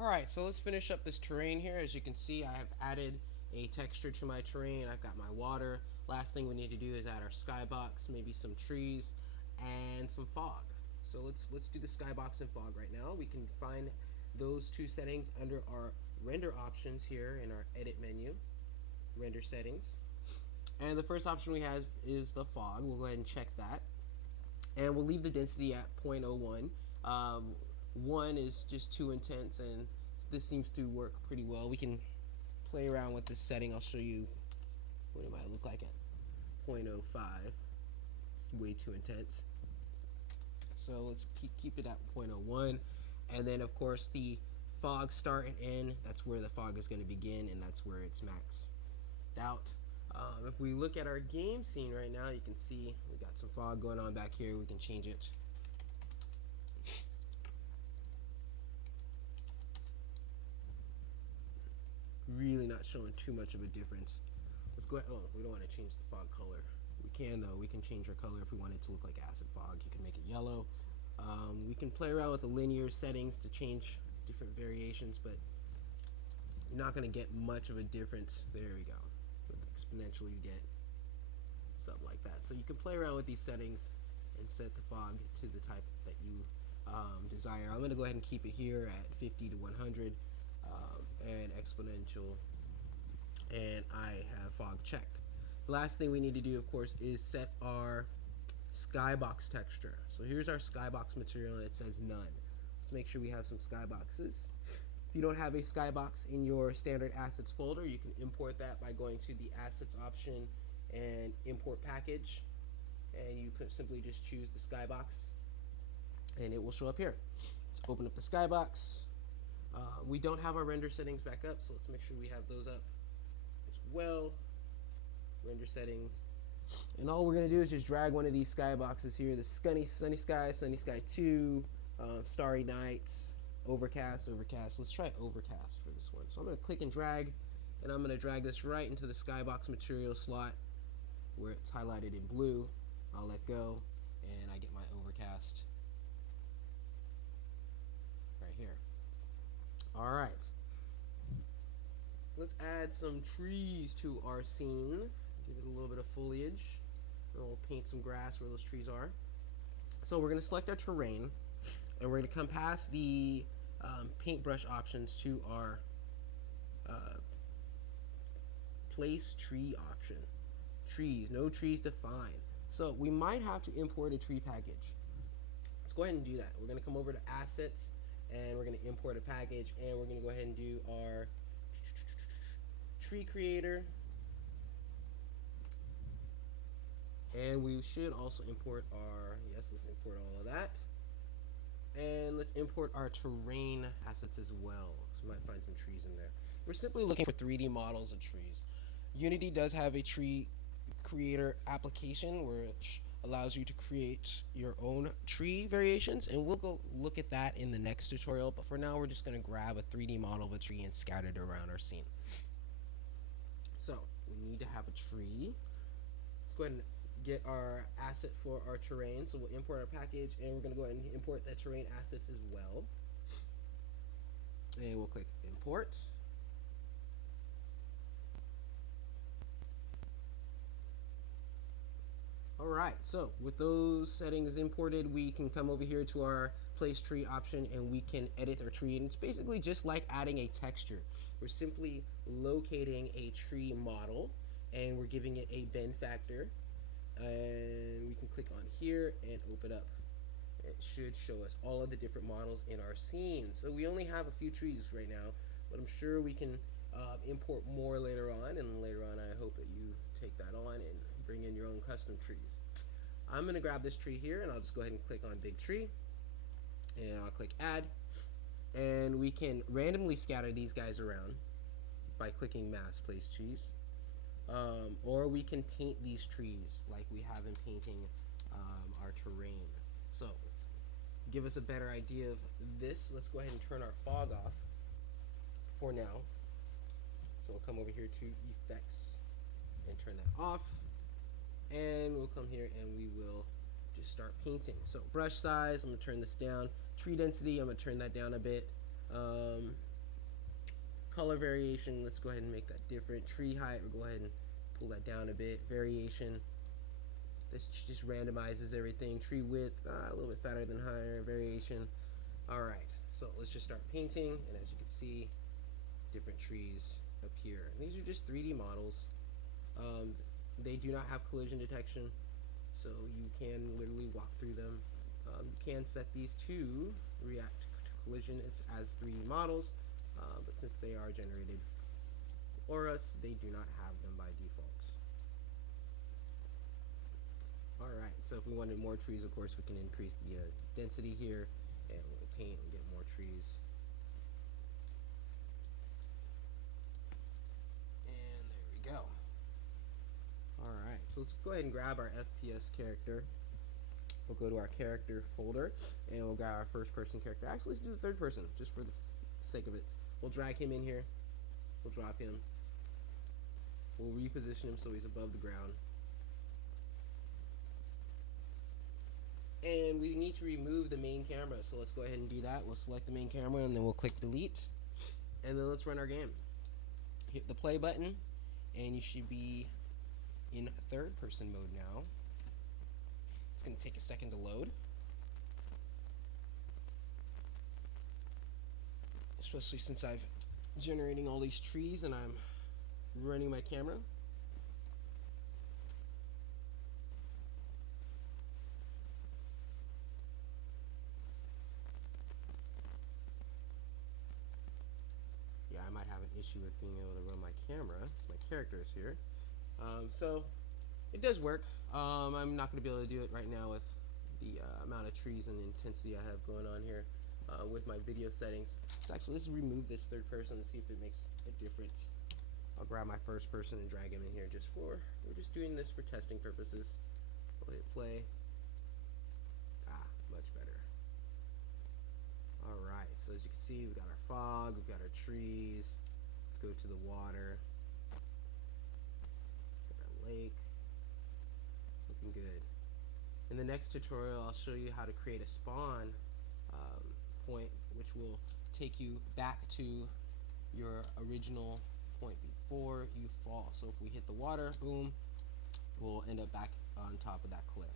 Alright, so let's finish up this terrain here. As you can see, I have added a texture to my terrain. I've got my water. Last thing we need to do is add our skybox, maybe some trees, and some fog. So let's do the skybox and fog right now. We can find those two settings under our render options here in our edit menu, render settings. And the first option we have is the fog. We'll go ahead and check that. And we'll leave the density at 0.01. 1 is just too intense, and this seems to work pretty well. We can play around with this setting. I'll show you what it might look like at 0.05. It's way too intense. So let's keep it at 0.01. And then, of course, the fog start and end, that's where the fog is going to begin, and that's where it's maxed out. If we look at our game scene right now, you can see we got some fog going on back here. We can change it. Really not showing too much of a difference. Let's go ahead. Oh, we don't want to change the fog color. We can though. We can change our color if we want it to look like acid fog. You can make it yellow. We can play around with the linear settings to change different variations, but you're not going to get much of a difference. There we go. With exponential, you get something like that. So you can play around with these settings and set the fog to the type that you desire. I'm going to go ahead and keep it here at 50 to 100 and exponential, and I have fog checked. The last thing we need to do, of course, is set our skybox texture. So here's our skybox material, and it says none. Let's make sure we have some skyboxes. If you don't have a skybox in your standard assets folder, you can import that by going to the assets option and import package, and you can simply just choose the skybox and it will show up here. Let's open up the skybox. We don't have our render settings back up, so let's make sure we have those up as well. Render settings. And all we're going to do is just drag one of these skyboxes here. The sunny sky 2, starry night, overcast. Let's try overcast for this one. So I'm going to click and drag, and I'm going to drag this right into the skybox material slot where it's highlighted in blue. I'll let go, and I get my overcast right here. Alright, let's add some trees to our scene. Give it a little bit of foliage, and we'll paint some grass where those trees are. So we're going to select our terrain, and we're going to come past the paintbrush options to our place tree option. Trees, no trees defined. So we might have to import a tree package. Let's go ahead and do that. We're going to come over to assets, and we're going to import a package, and we're going to go ahead and do our tree creator. And we should also import our, yes, let's import all of that. And let's import our terrain assets as well. So we might find some trees in there. We're simply looking for 3D models of trees. Unity does have a tree creator application which allows you to create your own tree variations, and we'll go look at that in the next tutorial, but for now we're just going to grab a 3D model of a tree and scatter it around our scene. So we need to have a tree. Let's go ahead and get our asset for our terrain. So we'll import our package, and we're going to go ahead and import the terrain assets as well, and we'll click import. Alright, so with those settings imported, we can come over here to our place tree option, and we can edit our tree, and it's basically just like adding a texture. We're simply locating a tree model, and we're giving it a bend factor, and we can click on here and open up. It should show us all of the different models in our scene. So we only have a few trees right now, but I'm sure we can import more later on, and later on I hope that you take that on and bring in your own custom trees. I'm going to grab this tree here, and I'll just go ahead and click on big tree, and I'll click add, and we can randomly scatter these guys around by clicking mass place trees, or we can paint these trees like we have in painting our terrain. So give us a better idea of this, let's go ahead and turn our fog off for now. So we'll come over here to effects and turn that off, and we'll come here and we will just start painting. So brush size, I'm going to turn this down. Tree density, I'm going to turn that down a bit. Color variation, let's go ahead and make that different. Tree height, we'll go ahead and pull that down a bit. Variation, this just randomizes everything. Tree width, a little bit fatter than higher. Variation. Alright, so let's just start painting, and as you can see, different trees appear. And these are just 3D models. They do not have collision detection, so you can literally walk through them. You can set these to react to collision as 3D models, but since they are generated for us, they do not have them by default. Alright, so if we wanted more trees, of course, we can increase the density here, and we'll paint and get more trees. And there we go. Alright, so let's go ahead and grab our FPS character. We'll go to our character folder, and we'll grab our first person character. Actually, let's do the third person, just for the sake of it. We'll drag him in here. We'll drop him. We'll reposition him so he's above the ground. And we need to remove the main camera, so let's go ahead and do that. We'll select the main camera, and then we'll click delete. And then let's run our game. Hit the play button, and you should be in third person mode now. It's going to take a second to load, especially since I've generating all these trees and I'm running my camera. Yeah, I might have an issue with being able to run my camera because my character is here. So it does work. I'm not going to be able to do it right now with the amount of trees and the intensity I have going on here with my video settings. So actually, let's remove this third person and see if it makes a difference. I'll grab my first person and drag him in here we're just doing this for testing purposes. We'll hit play. Much better. Alright, so as you can see, we've got our fog, we've got our trees. Let's go to the water. Got our lake. Looking good. In the next tutorial, I'll show you how to create a spawn point, which will take you back to your original point before you fall. So if we hit the water, boom, we'll end up back on top of that cliff.